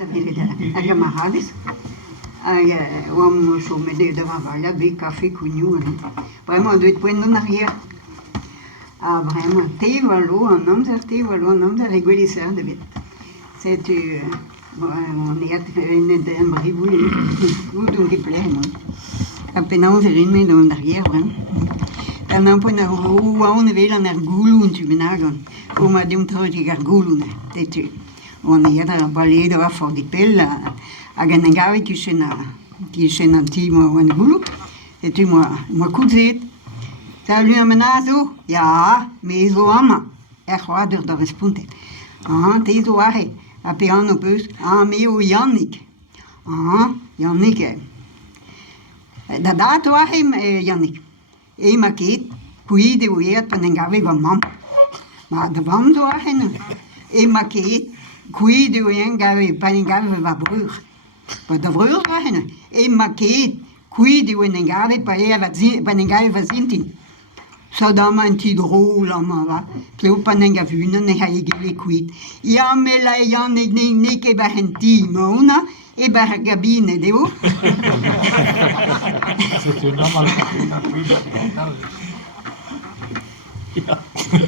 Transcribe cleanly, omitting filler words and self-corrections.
a camarades. Om som det var voilà, vi café cugnou. Vraiment, on doit être point en arrière. Ah, vraiment, t'es valo, un homme, ça rigole ça, David. C'est on est un bribouille, tout donc est plein. À peine on s'est remis en arrière, vraiment. Dan een point hoe wonen we dan naar Gulu tu benagen. Oma de trouwens naar Gulu, dat tu. On est là à balai de la for di pella. A ganengavi qui c'est un timo en Gulu. Et tu moi couzet. Ça lui a menazo. Ja, mais zo ama. Croit de répondre. Ah, t'es zo arrêt. A piano bus. Ah, mais o Yannick. Ah, Yannick. Da to arrêt Yannick. E ma che qui devo ir per nengave va mam. Ma de vam do hen. E ma che qui devo nengave per nengave va brug. Per de brug va hen. E ma che qui devo nengave per nengave va sintin. Så da man tid rola ma va. Pleu per nengave una ne hai gele quid. Ja me la ja ne che va henti mona. E per gabine devo. C'est une normal.